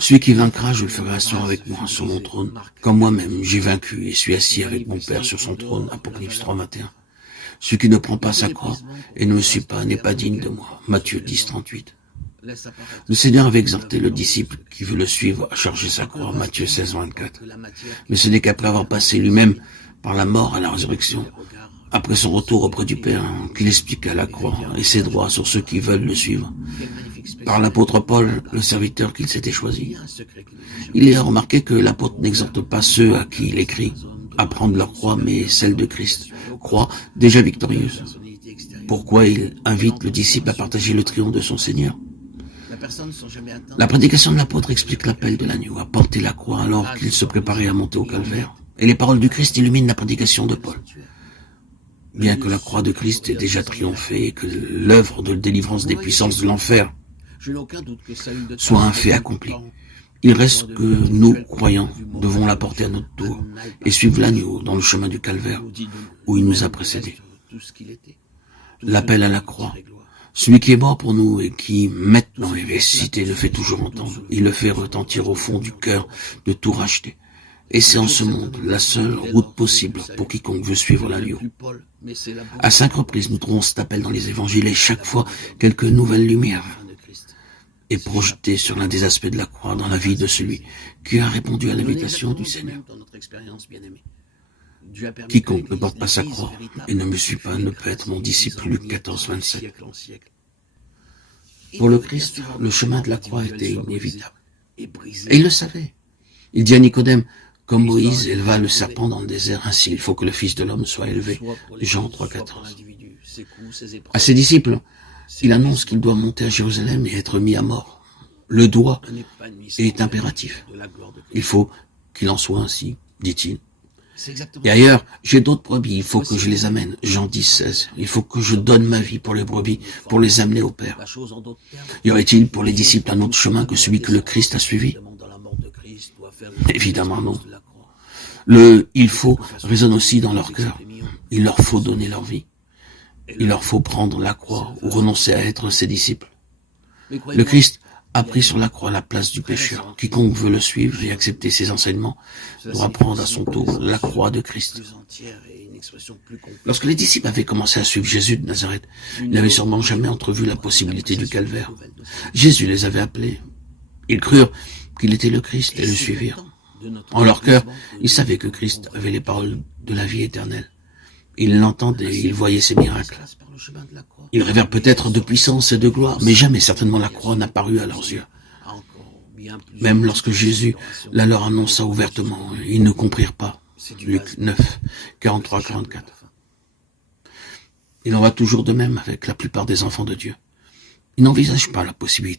Celui qui vaincra, je le ferai asseoir avec moi sur mon trône, comme moi-même j'ai vaincu et suis assis avec mon Père sur son trône. Apocalypse 3, 21. Celui qui ne prend pas sa croix et ne me suit pas n'est pas digne de moi. Matthieu 10, 38. Le Seigneur avait exhorté le disciple qui veut le suivre à charger sa croix. Matthieu 16, 24. Mais ce n'est qu'après avoir passé lui-même par la mort à la résurrection, après son retour auprès du Père, qu'il expliqua la croix et ses droits sur ceux qui veulent le suivre. Par l'apôtre Paul, le serviteur qu'il s'était choisi. Il y a remarqué que l'apôtre n'exhorte pas ceux à qui il écrit à prendre leur croix, mais celle de Christ, croix déjà victorieuse. Pourquoi il invite le disciple à partager le triomphe de son Seigneur? La prédication de l'apôtre explique l'appel de l'agneau à porter la croix alors qu'il se préparait à monter au calvaire. Et les paroles du Christ illuminent la prédication de Paul. Bien que la croix de Christ ait déjà triomphé et que l'œuvre de délivrance des puissances de l'enfer soit un fait accompli, il reste que nous, croyants, devons la porter à notre tour et suivre l'agneau dans le chemin du calvaire où il nous a précédés. L'appel à la croix, celui qui est mort pour nous et qui maintenant est ressuscité, le fait toujours entendre. Il le fait retentir au fond du cœur de tout racheter. Et c'est en ce monde la seule route possible pour quiconque veut suivre l'agneau. À 5 reprises, nous trouvons cet appel dans les évangiles et chaque fois, quelques nouvelles lumières est projetée sur l'un des aspects de la croix dans la vie de celui qui a répondu à l'invitation du Seigneur. Quiconque ne porte pas sa croix et ne me suit pas ne peut être mon disciple. Luc 14, 27. Pour le Christ, le chemin de la croix était inévitable. Et il le savait. Il dit à Nicodème, comme Moïse éleva le serpent dans le désert, ainsi il faut que le Fils de l'homme soit élevé. Jean 3, 14. À ses disciples, il annonce qu'il doit monter à Jérusalem et être mis à mort. Le doit est impératif. Il faut qu'il en soit ainsi, dit-il. Et ailleurs, j'ai d'autres brebis, il faut que je les amène. Jean 10, 16. Il faut que je donne ma vie pour les brebis, pour les amener au Père. Y aurait-il pour les disciples un autre chemin que celui que le Christ a suivi? Évidemment non. Le « il faut » résonne aussi dans leur cœur. Il leur faut donner leur vie. Il leur faut prendre la croix ou renoncer à être ses disciples. Le Christ a pris sur la croix la place du pécheur. Quiconque veut le suivre et accepter ses enseignements doit prendre à son tour la croix de Christ. Lorsque les disciples avaient commencé à suivre Jésus de Nazareth, ils n'avaient sûrement jamais entrevu la possibilité du calvaire. Jésus les avait appelés. Ils crurent qu'il était le Christ et le suivirent. En leur cœur, ils savaient que Christ avait les paroles de la vie éternelle. Ils l'entendaient, ils voyaient ses miracles. Ils rêvèrent peut-être de puissance et de gloire, mais jamais certainement la croix n'apparut à leurs yeux. Même lorsque Jésus la leur annonça ouvertement, ils ne comprirent pas. Luc 9, 43, 44. Il en va toujours de même avec la plupart des enfants de Dieu. Ils n'envisagent pas la possibilité